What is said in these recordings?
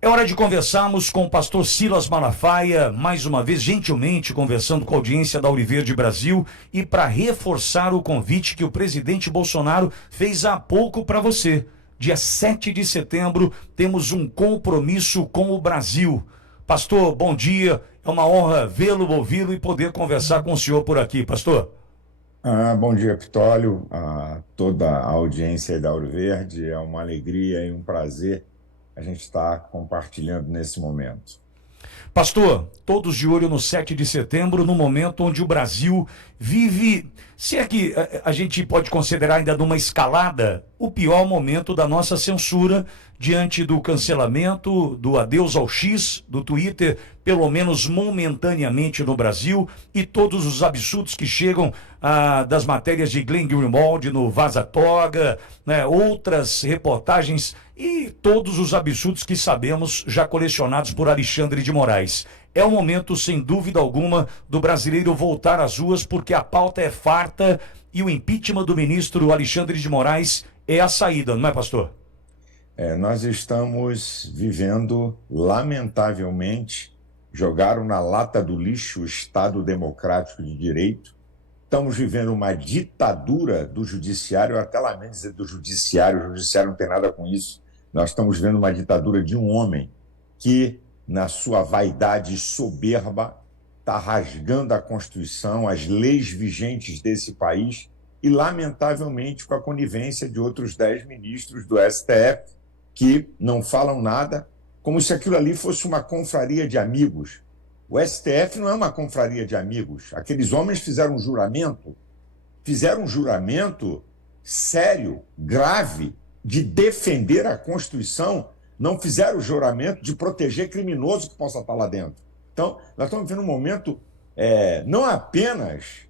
É hora de conversarmos com o pastor Silas Malafaia, mais uma vez, gentilmente conversando com a audiência da Auriverde Brasil e para reforçar o convite que o presidente Bolsonaro fez há pouco para você. Dia 7 de setembro, temos um compromisso com o Brasil. Pastor, bom dia. É uma honra vê-lo, ouvi-lo e poder conversar com o senhor por aqui, pastor. Bom dia, Pitólio, a toda a audiência aí da Ouro Verde. É uma alegria e um prazer a gente estar compartilhando nesse momento. Pastor, todos de olho no 7 de setembro, no momento onde o Brasil vive, se é que a gente pode considerar ainda numa escalada, o pior momento da nossa censura diante do cancelamento, do adeus ao X, do Twitter, pelo menos momentaneamente no Brasil, e todos os absurdos que chegam das matérias de Glenn Greenwald no Vaza Toga, né, outras reportagens e todos os absurdos que sabemos já colecionados por Alexandre de Moraes. É o momento, sem dúvida alguma, do brasileiro voltar às ruas, porque a pauta é farta e o impeachment do ministro Alexandre de Moraes é a saída, não é, pastor? Nós estamos vivendo, lamentavelmente, jogaram na lata do lixo o Estado Democrático de Direito. Estamos vivendo uma ditadura do judiciário, até lamento dizer do judiciário, o judiciário não tem nada com isso. Nós estamos vendo uma ditadura de um homem que, na sua vaidade soberba, está rasgando a Constituição, as leis vigentes desse país e, lamentavelmente, com a conivência de outros 10 ministros do STF que não falam nada, como se aquilo ali fosse uma confraria de amigos. O STF não é uma confraria de amigos. Aqueles homens fizeram um juramento sério, grave, de defender a Constituição, não fizeram o juramento de proteger criminoso que possa estar lá dentro. Então, nós estamos vivendo um momento não apenas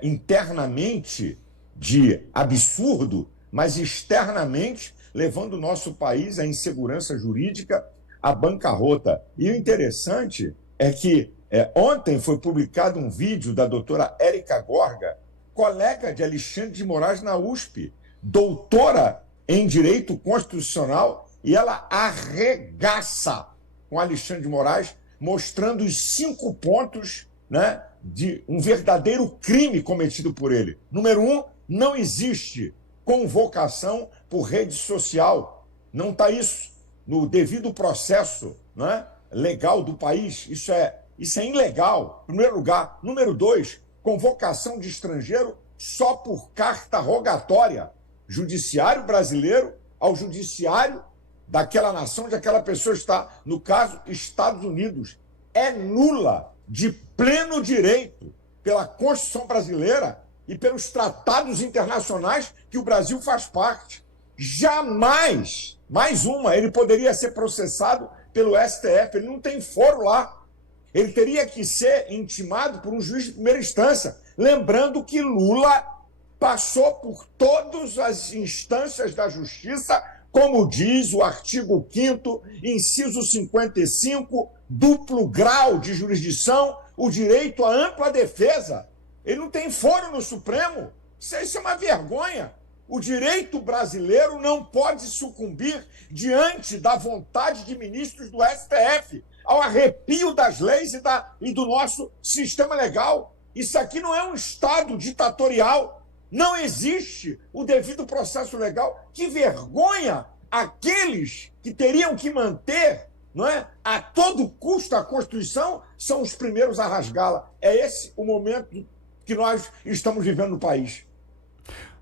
internamente de absurdo, mas externamente levando o nosso país à insegurança jurídica, à bancarrota. E o interessante é que ontem foi publicado um vídeo da doutora Érica Gorga, colega de Alexandre de Moraes na USP, doutora em Direito Constitucional, e ela arregaça com Alexandre de Moraes, mostrando os 5 pontos, né, de um verdadeiro crime cometido por ele. Número 1, não existe convocação por rede social. Não está isso no devido processo, né, legal do país. Isso é ilegal, em primeiro lugar. Número 2, convocação de estrangeiro só por carta rogatória. Judiciário brasileiro ao judiciário daquela nação onde aquela pessoa está, no caso, Estados Unidos. É nula, de pleno direito, pela Constituição brasileira e pelos tratados internacionais que o Brasil faz parte. Jamais, mais uma, ele poderia ser processado pelo STF, ele não tem foro lá. Ele teria que ser intimado por um juiz de primeira instância. Lembrando que Lula passou por todas as instâncias da justiça, como diz o artigo 5º, inciso 55, duplo grau de jurisdição, o direito à ampla defesa. Ele não tem foro no Supremo. Isso é uma vergonha. O direito brasileiro não pode sucumbir diante da vontade de ministros do STF, ao arrepio das leis e do nosso sistema legal. Isso aqui não é um Estado ditatorial. Não existe o devido processo legal. Que vergonha! Aqueles que teriam que manter, não é, a todo custo a Constituição são os primeiros a rasgá-la. É esse o momento que nós estamos vivendo no país.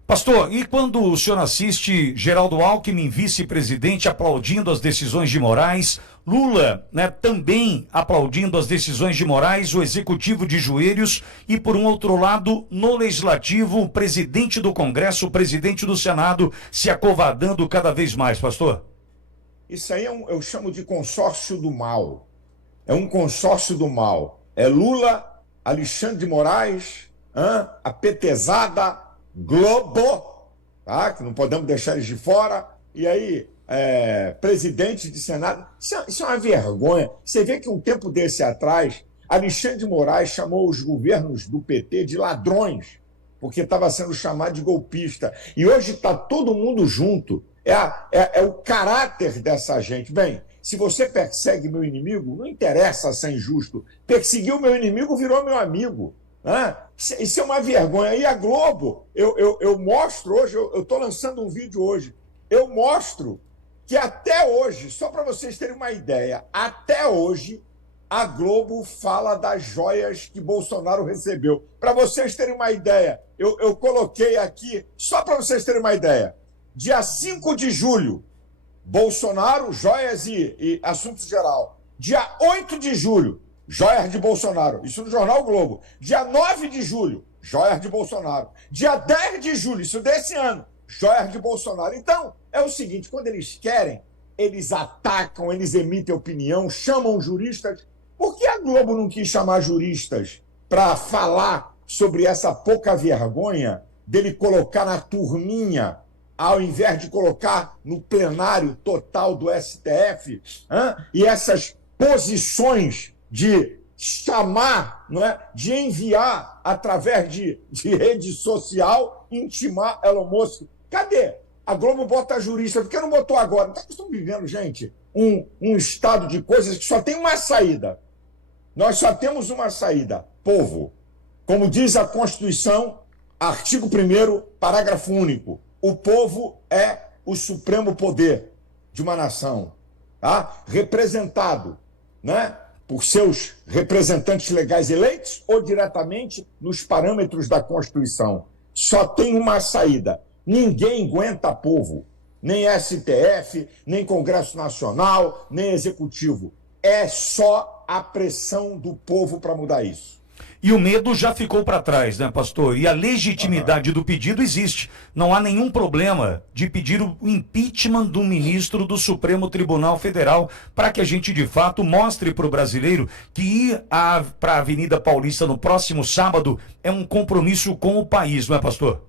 Pastor, e quando o senhor assiste Geraldo Alckmin, vice-presidente, aplaudindo as decisões de Moraes, Lula, né, também aplaudindo as decisões de Moraes, o executivo de joelhos, e por um outro lado, no legislativo, o presidente do Congresso, o presidente do Senado, se acovardando cada vez mais, pastor? Isso aí eu chamo de consórcio do mal. É um consórcio do mal. É Lula, Alexandre de Moraes, a petezada, Globo, tá? Que não podemos deixar eles de fora, e aí presidente de Senado. Isso é uma vergonha. Você vê que um tempo desse atrás, Alexandre de Moraes chamou os governos do PT de ladrões, porque estava sendo chamado de golpista. E hoje está todo mundo junto. É o caráter dessa gente. Bem, Se você persegue meu inimigo, não interessa ser injusto. Perseguiu meu inimigo, virou meu amigo. Né? Isso é uma vergonha. E a Globo, eu mostro hoje, eu estou lançando um vídeo hoje, eu mostro que até hoje, só para vocês terem uma ideia, até hoje a Globo fala das joias que Bolsonaro recebeu. Para vocês terem uma ideia, eu coloquei aqui, só para vocês terem uma ideia, dia 5 de julho, Bolsonaro, joias e assuntos geral. Dia 8 de julho, joias de Bolsonaro. Isso no jornal o Globo. Dia 9 de julho, joias de Bolsonaro. Dia 10 de julho, isso desse ano, joias de Bolsonaro. Então, é o seguinte, quando eles querem, eles atacam, eles emitem opinião, chamam juristas. Por que a Globo não quis chamar juristas para falar sobre essa pouca vergonha dele colocar na turminha, ao invés de colocar no plenário total do STF, e essas posições de chamar, não é? De enviar através de rede social, intimar Elon Musk? Cadê? A Globo bota jurista, por que não botou agora? Então, nós estamos vivendo, gente, um estado de coisas que só tem uma saída. Nós só temos uma saída, povo. Como diz a Constituição, artigo 1º, parágrafo único. O povo é o supremo poder de uma nação, tá? Representado, né, por seus representantes legais eleitos ou diretamente nos parâmetros da Constituição. Só tem uma saída. Ninguém aguenta povo, nem STF, nem Congresso Nacional, nem Executivo. É só a pressão do povo para mudar isso. E o medo já ficou para trás, né, pastor? E a legitimidade do pedido existe. Não há nenhum problema de pedir o impeachment do ministro do Supremo Tribunal Federal para que a gente, de fato, mostre para o brasileiro que ir para a Avenida Paulista no próximo sábado é um compromisso com o país, não é, pastor?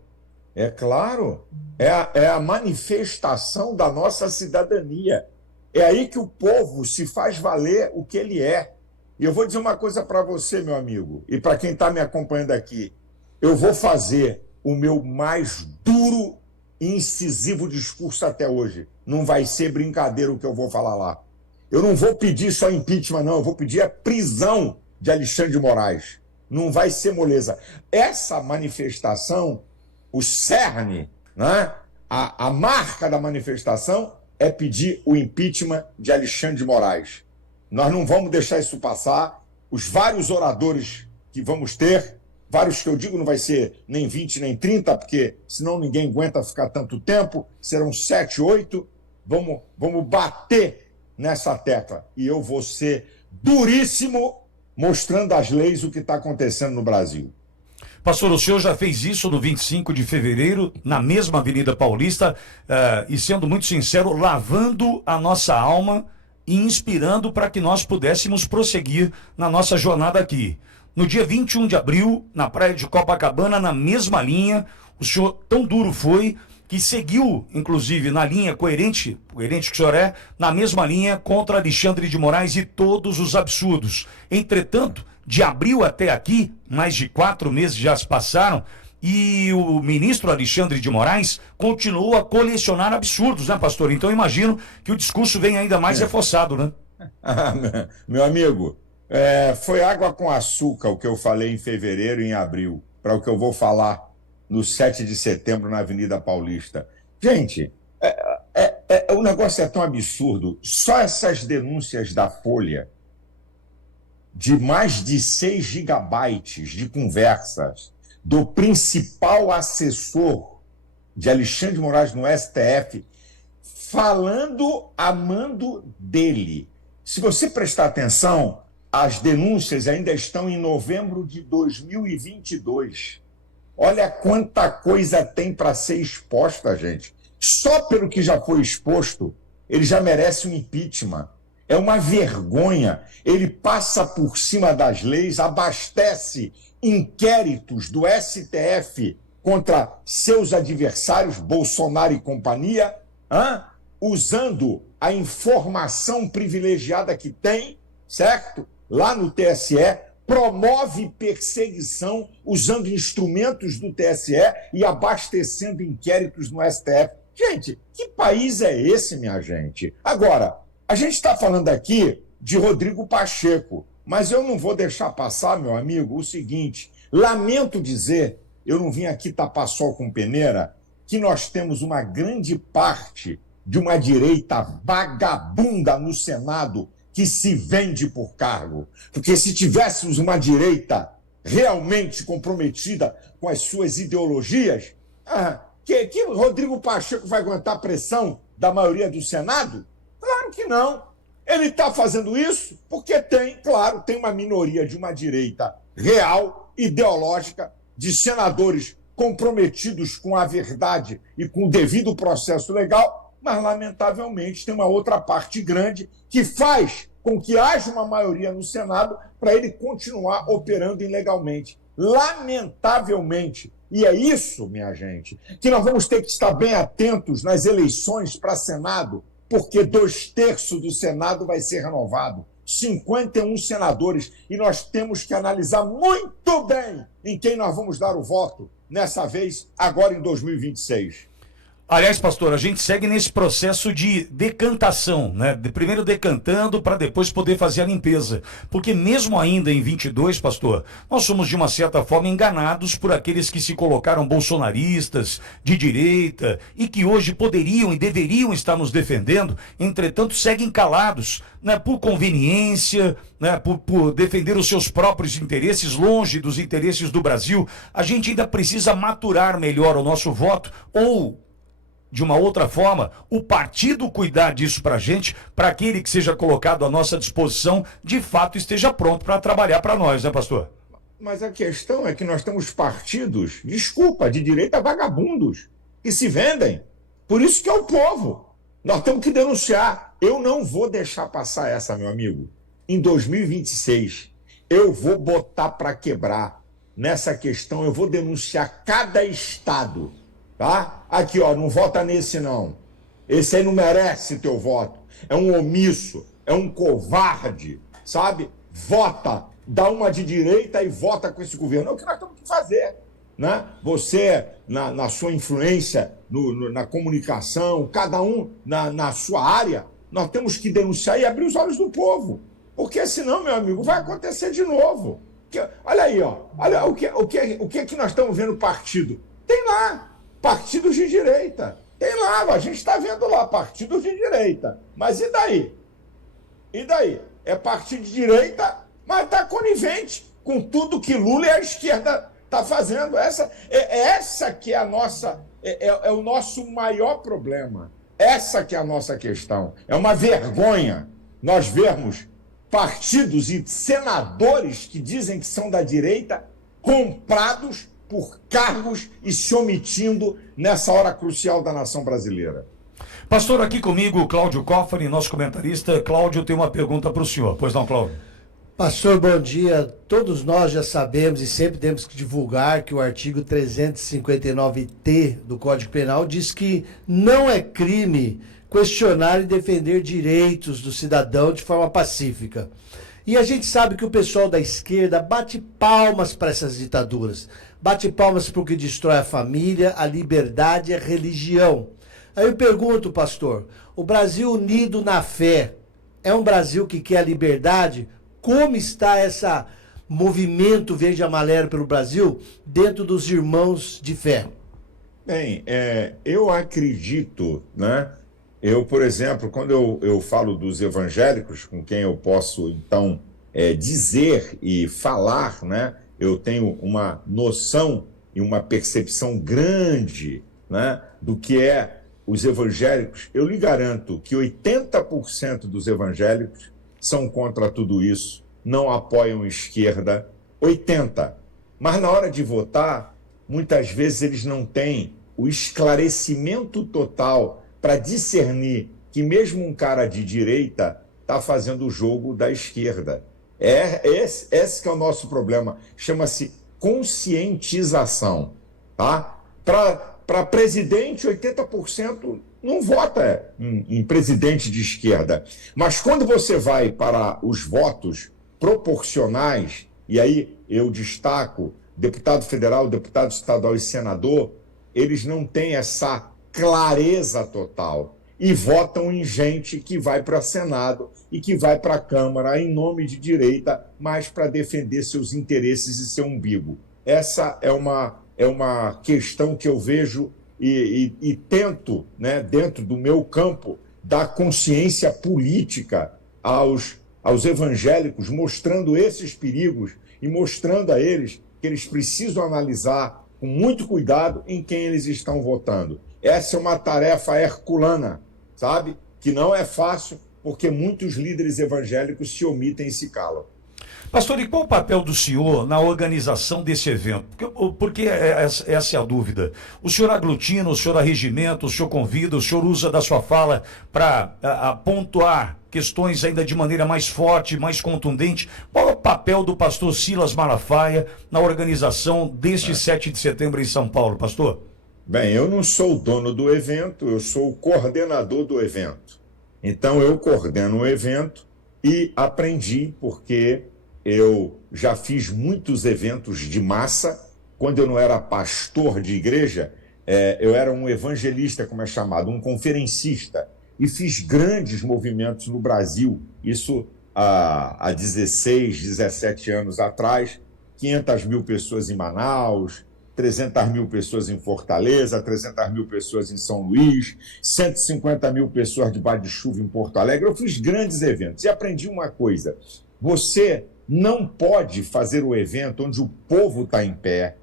É claro. É a manifestação da nossa cidadania. É aí que o povo se faz valer o que ele é. E eu vou dizer uma coisa para você, meu amigo, e para quem está me acompanhando aqui. Eu vou fazer o meu mais duro e incisivo discurso até hoje. Não vai ser brincadeira o que eu vou falar lá. Eu não vou pedir só impeachment, não. Eu vou pedir a prisão de Alexandre de Moraes. Não vai ser moleza. Essa manifestação, o cerne, né? A marca da manifestação é pedir o impeachment de Alexandre de Moraes. Nós não vamos deixar isso passar. Os vários oradores que vamos ter, vários que eu digo não vai ser nem 20 nem 30, porque senão ninguém aguenta ficar tanto tempo, serão 7, 8. Vamos bater nessa tecla. E eu vou ser duríssimo mostrando às leis o que está acontecendo no Brasil. Pastor, o senhor já fez isso no 25 de fevereiro, na mesma Avenida Paulista, e sendo muito sincero, lavando a nossa alma e inspirando para que nós pudéssemos prosseguir na nossa jornada aqui. No dia 21 de abril, na praia de Copacabana, na mesma linha, o senhor tão duro foi que seguiu, inclusive, na linha coerente que o senhor é, na mesma linha contra Alexandre de Moraes e todos os absurdos. Entretanto, de abril até aqui, mais de 4 meses já se passaram, e o ministro Alexandre de Moraes continua a colecionar absurdos, né, pastor? Então imagino que o discurso vem ainda mais reforçado, né? Meu amigo, foi água com açúcar o que eu falei em fevereiro e em abril, para o que eu vou falar no 7 de setembro na Avenida Paulista. Gente, o negócio é tão absurdo. Só essas denúncias da Folha, de mais de 6 gigabytes de conversas do principal assessor de Alexandre de Moraes no STF, falando a mando dele. Se você prestar atenção, as denúncias ainda estão em novembro de 2022. Olha quanta coisa tem para ser exposta, gente. Só pelo que já foi exposto, ele já merece um impeachment. É uma vergonha. Ele passa por cima das leis, abastece inquéritos do STF contra seus adversários, Bolsonaro e companhia, usando a informação privilegiada que tem, certo? Lá no TSE, promove perseguição usando instrumentos do TSE e abastecendo inquéritos no STF. Gente, que país é esse, minha gente? Agora, A gente está falando aqui de Rodrigo Pacheco, mas eu não vou deixar passar, meu amigo, o seguinte: lamento dizer, eu não vim aqui tapar sol com peneira, que nós temos uma grande parte de uma direita vagabunda no Senado que se vende por cargo. Porque se tivéssemos uma direita realmente comprometida com as suas ideologias, que Rodrigo Pacheco vai aguentar a pressão da maioria do Senado? Claro que não. Ele está fazendo isso porque tem uma minoria de uma direita real, ideológica, de senadores comprometidos com a verdade e com o devido processo legal, mas, lamentavelmente, tem uma outra parte grande que faz com que haja uma maioria no Senado para ele continuar operando ilegalmente. Lamentavelmente. E é isso, minha gente, que nós vamos ter que estar bem atentos nas eleições para Senado, porque 2/3 do Senado vai ser renovado. 51 senadores. E nós temos que analisar muito bem em quem nós vamos dar o voto nessa vez, agora em 2026. Aliás, pastor, a gente segue nesse processo de decantação, né? Primeiro decantando para depois poder fazer a limpeza. Porque mesmo ainda em 22, pastor, nós somos de uma certa forma enganados por aqueles que se colocaram bolsonaristas, de direita, e que hoje poderiam e deveriam estar nos defendendo, entretanto seguem calados, né? Por conveniência, né? Por defender os seus próprios interesses, longe dos interesses do Brasil. A gente ainda precisa maturar melhor o nosso voto, ou de uma outra forma, o partido cuidar disso para a gente, para aquele que seja colocado à nossa disposição, de fato esteja pronto para trabalhar para nós, né, pastor? Mas a questão é que nós temos partidos, de direita vagabundos, que se vendem. Por isso que é o povo. Nós temos que denunciar. Eu não vou deixar passar essa, meu amigo. Em 2026, eu vou botar para quebrar nessa questão, eu vou denunciar cada estado. Tá? Aqui, ó, não vota nesse não. Esse aí não merece teu voto. É um omisso, é um covarde, sabe? Vota, dá uma de direita e vota com esse governo. É o que nós temos que fazer, né? Você, na sua influência, na comunicação, cada um na sua área, nós temos que denunciar e abrir os olhos do povo. Porque senão, meu amigo, vai acontecer de novo. Olha aí, ó. Olha o que nós estamos vendo partido. Tem lá. Partidos de direita. Tem lá, a gente está vendo lá, partidos de direita. Mas e daí? E daí? É partido de direita, mas está conivente com tudo que Lula e a esquerda está fazendo. Essa que é a nossa, é o nosso maior problema. Essa que é a nossa questão. É uma vergonha nós vermos partidos e senadores que dizem que são da direita comprados por cargos e se omitindo nessa hora crucial da nação brasileira. Pastor, aqui comigo, Cláudio Cofani, nosso comentarista. Cláudio, tem uma pergunta para o senhor. Pois não, Cláudio? Pastor, bom dia. Todos nós já sabemos e sempre temos que divulgar que o artigo 359-T do Código Penal diz que não é crime questionar e defender direitos do cidadão de forma pacífica. E a gente sabe que o pessoal da esquerda bate palmas para essas ditaduras. Bate palmas porque destrói a família, a liberdade e a religião. Aí eu pergunto, pastor, o Brasil unido na fé é um Brasil que quer a liberdade? Como está esse movimento verde e amarelo pelo Brasil dentro dos irmãos de fé? Bem, eu acredito, né? Eu, por exemplo, quando eu falo dos evangélicos, com quem eu posso, então, dizer e falar, né? Eu tenho uma noção e uma percepção grande, né, do que é os evangélicos. Eu lhe garanto que 80% dos evangélicos são contra tudo isso, não apoiam esquerda, 80%. Mas na hora de votar, muitas vezes eles não têm o esclarecimento total para discernir que mesmo um cara de direita está fazendo o jogo da esquerda. Esse que é o nosso problema. Chama-se conscientização. Tá? Para presidente, 80% não vota em presidente de esquerda. Mas quando você vai para os votos proporcionais, e aí eu destaco deputado federal, deputado estadual e senador, eles não têm essa clareza total. e votam em gente que vai para Senado e que vai para a Câmara em nome de direita, mas para defender seus interesses e seu umbigo. Essa é uma questão que eu vejo e tento, né, dentro do meu campo, dar consciência política aos evangélicos, mostrando esses perigos e mostrando a eles que eles precisam analisar com muito cuidado em quem eles estão votando. Essa é uma tarefa herculana, sabe? Que não é fácil, porque muitos líderes evangélicos se omitem e se calam. Pastor, e qual o papel do senhor na organização desse evento? Porque essa é a dúvida. O senhor aglutina, o senhor arregimenta, o senhor convida, o senhor usa da sua fala para pontuar questões ainda de maneira mais forte, mais contundente. Qual é o papel do pastor Silas Malafaia na organização deste 7 de setembro em São Paulo, pastor? Bem, eu não sou o dono do evento, eu sou o coordenador do evento. Então, eu coordeno o evento e aprendi, porque eu já fiz muitos eventos de massa. Quando eu não era pastor de igreja, eu era um evangelista, como é chamado, um conferencista, e fiz grandes movimentos no Brasil. Isso há 16, 17 anos atrás, 500 mil pessoas em Manaus, 300 mil pessoas em Fortaleza, 300 mil pessoas em São Luís, 150 mil pessoas debaixo de chuva em Porto Alegre. Eu fiz grandes eventos e aprendi uma coisa: você não pode fazer o evento onde o povo está em pé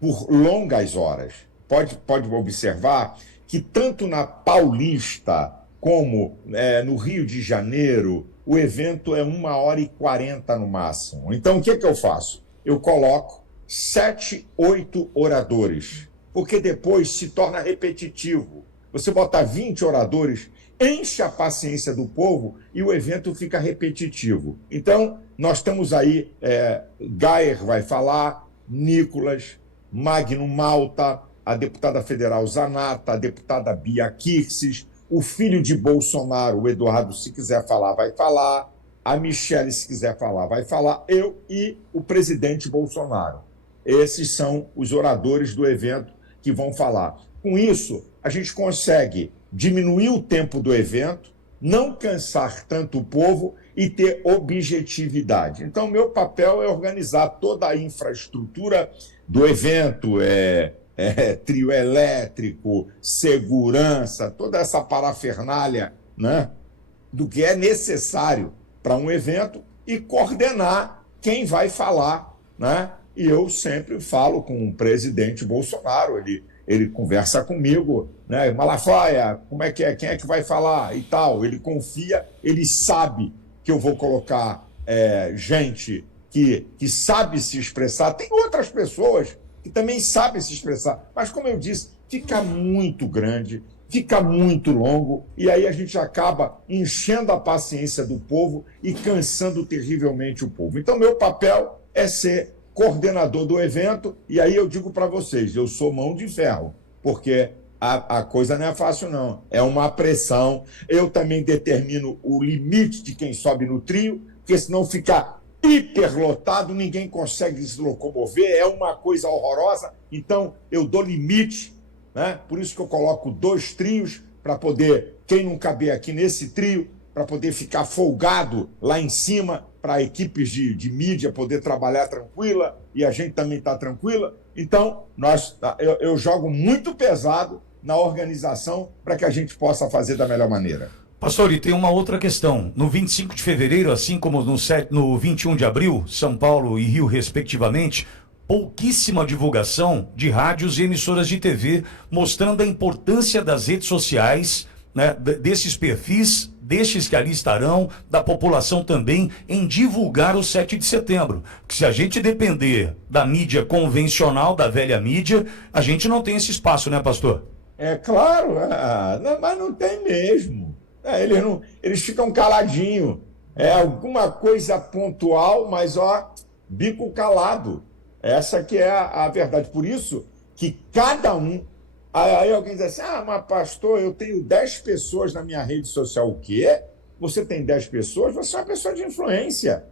por longas horas. Pode observar que tanto na Paulista como no Rio de Janeiro, o evento é 1h40 no máximo. Então, o que eu faço? Eu coloco 7, 8 oradores, porque depois se torna repetitivo. Você botar 20 oradores, enche a paciência do povo e o evento fica repetitivo. Então, nós temos aí, Gayer vai falar, Nicolas, Magno Malta, a deputada federal Zanata, a deputada Bia Kicis, o filho de Bolsonaro, o Eduardo, se quiser falar, vai falar, a Michele, se quiser falar, vai falar, eu e o presidente Bolsonaro. Esses são os oradores do evento que vão falar. Com isso, a gente consegue diminuir o tempo do evento, não cansar tanto o povo e ter objetividade. Então, meu papel é organizar toda a infraestrutura do evento, trio elétrico, segurança, toda essa parafernália, né, do que é necessário para um evento e coordenar quem vai falar, né? E eu sempre falo com o presidente Bolsonaro, ele conversa comigo, né? Malafaia, como é que é? Quem é que vai falar e tal? Ele confia, ele sabe que eu vou colocar gente que sabe se expressar. Tem outras pessoas que também sabem se expressar, mas, como eu disse, fica muito grande, fica muito longo, e aí a gente acaba enchendo a paciência do povo e cansando terrivelmente o povo. Então, meu papel é ser coordenador do evento, e aí eu digo para vocês, eu sou mão de ferro, porque a coisa não é fácil, não. É uma pressão. Eu também determino o limite de quem sobe no trio, porque senão fica hiperlotado, ninguém consegue se locomover, é uma coisa horrorosa. Então, eu dou limite, né? Por isso que eu coloco 2 trios, para poder, quem não caber aqui nesse trio, para poder ficar folgado lá em cima, para equipes de mídia poder trabalhar tranquila, e a gente também está tranquila. Então, eu jogo muito pesado na organização para que a gente possa fazer da melhor maneira. Pastor, e tem uma outra questão. No 25 de fevereiro, assim como no 21 de abril, São Paulo e Rio, respectivamente, pouquíssima divulgação de rádios e emissoras de TV, mostrando a importância das redes sociais, né, desses perfis, destes que ali estarão, da população também, em divulgar o 7 de setembro. Porque se a gente depender da mídia convencional, da velha mídia, a gente não tem esse espaço, né, pastor? É claro, mas não tem mesmo. Eles ficam caladinhos. É alguma coisa pontual, mas, bico calado. Essa que é a verdade. Por isso que cada um... Aí alguém diz assim, mas pastor, eu tenho 10 pessoas na minha rede social. O quê? Você tem 10 pessoas? Você é uma pessoa de influência.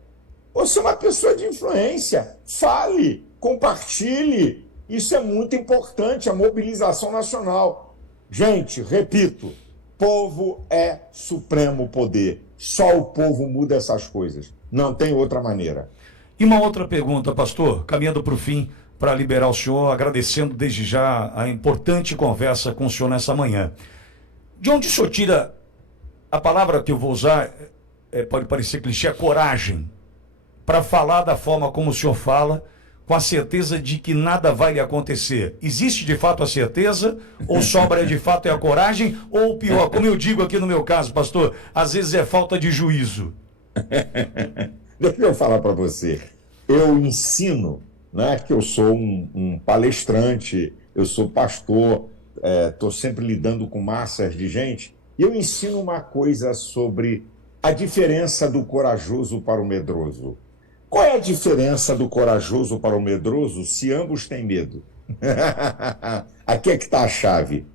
Você é uma pessoa de influência. Fale, compartilhe. Isso é muito importante, a mobilização nacional. Gente, repito, Povo é supremo poder. Só o povo muda essas coisas. Não tem outra maneira. E uma outra pergunta, pastor, caminhando para o fim, para liberar o senhor, agradecendo desde já a importante conversa com o senhor nessa manhã. De onde o senhor tira a palavra que eu vou usar, pode parecer clichê, a coragem, para falar da forma como o senhor fala, com a certeza de que nada vai lhe acontecer? Existe de fato a certeza, ou sobra de fato é a coragem, ou pior, como eu digo aqui no meu caso, pastor, às vezes é falta de juízo? Deixa eu falar para você. Eu ensino, né, que eu sou um palestrante, eu sou pastor, estou sempre lidando com massas de gente, e eu ensino uma coisa sobre a diferença do corajoso para o medroso. Qual é a diferença do corajoso para o medroso se ambos têm medo? Aqui é que está a chave.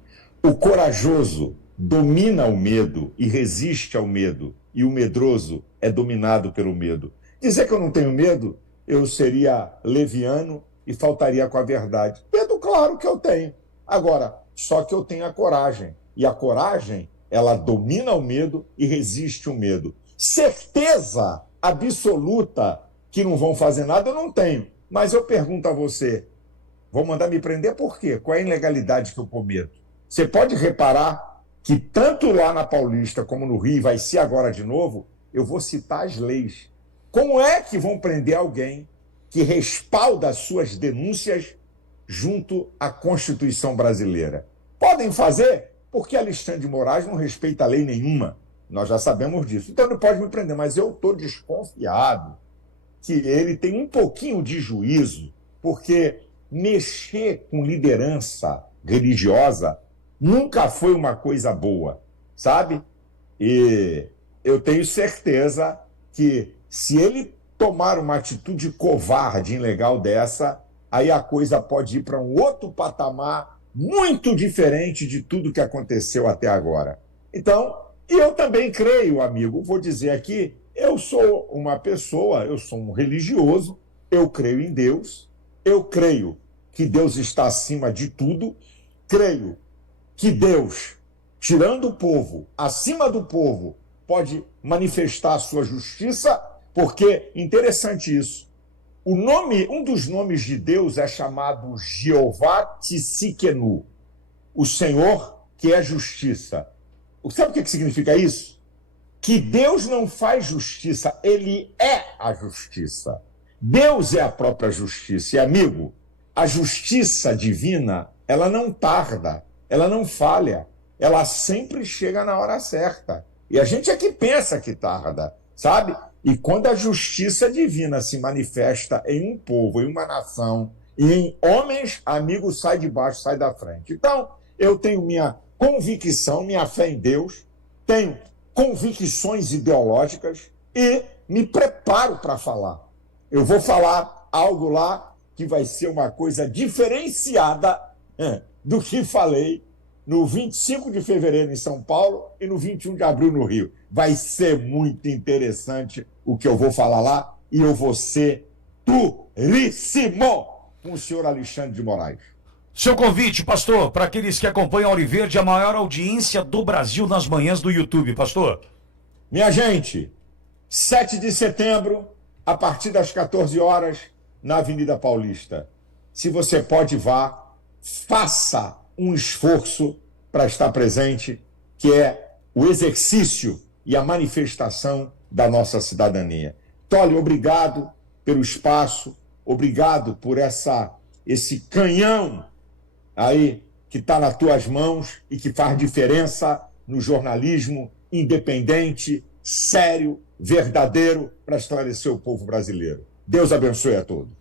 O corajoso domina o medo e resiste ao medo, e o medroso é dominado pelo medo. Dizer que eu não tenho medo, eu seria leviano e faltaria com a verdade. Medo, claro que eu tenho. Agora, só que eu tenho a coragem. E a coragem, ela domina o medo e resiste o medo. Certeza absoluta que não vão fazer nada, eu não tenho. Mas eu pergunto a você, vão mandar me prender por quê? Qual é a ilegalidade que eu cometo? Você pode reparar que tanto lá na Paulista como no Rio, vai ser agora de novo, eu vou citar as leis. Como é que vão prender alguém que respalda as suas denúncias junto à Constituição brasileira? Podem fazer porque Alexandre de Moraes não respeita lei nenhuma. Nós já sabemos disso. Então não pode me prender, mas eu estou desconfiado que ele tem um pouquinho de juízo, porque mexer com liderança religiosa nunca foi uma coisa boa, sabe? E eu tenho certeza que se ele tomar uma atitude covarde, ilegal dessa, aí a coisa pode ir para um outro patamar muito diferente de tudo que aconteceu até agora. Então, eu também creio, amigo, vou dizer aqui, eu sou uma pessoa, eu sou um religioso, eu creio em Deus, eu creio que Deus está acima de tudo, creio que Deus, tirando o povo, acima do povo, pode manifestar a sua justiça, porque, interessante isso, um dos nomes de Deus é chamado Jeová Tsidkenu, o Senhor que é justiça. Sabe o que significa isso? Que Deus não faz justiça, ele é a justiça. Deus é a própria justiça. E, amigo, a justiça divina, ela não tarda, ela não falha, ela sempre chega na hora certa. E a gente é que pensa que tarda, sabe? E quando a justiça divina se manifesta em um povo, em uma nação, e em homens, amigo, sai de baixo, sai da frente. Então, eu tenho minha convicção, minha fé em Deus, tenho convicções ideológicas e me preparo para falar. Eu vou falar algo lá que vai ser uma coisa diferenciada do que falei no 25 de fevereiro em São Paulo e no 21 de abril no Rio. Vai ser muito interessante o que eu vou falar lá e eu vou ser duríssimo com o senhor Alexandre de Moraes. Seu convite, pastor, para aqueles que acompanham a Auriverde, a maior audiência do Brasil nas manhãs do YouTube, pastor. Minha gente, 7 de setembro, a partir das 14 horas, na Avenida Paulista. Se você pode, vá, faça um esforço para estar presente, que é o exercício e a manifestação da nossa cidadania. Tolly, obrigado pelo espaço, obrigado por esse canhão aí que está nas tuas mãos e que faz diferença no jornalismo independente, sério, verdadeiro, para esclarecer o povo brasileiro. Deus abençoe a todos.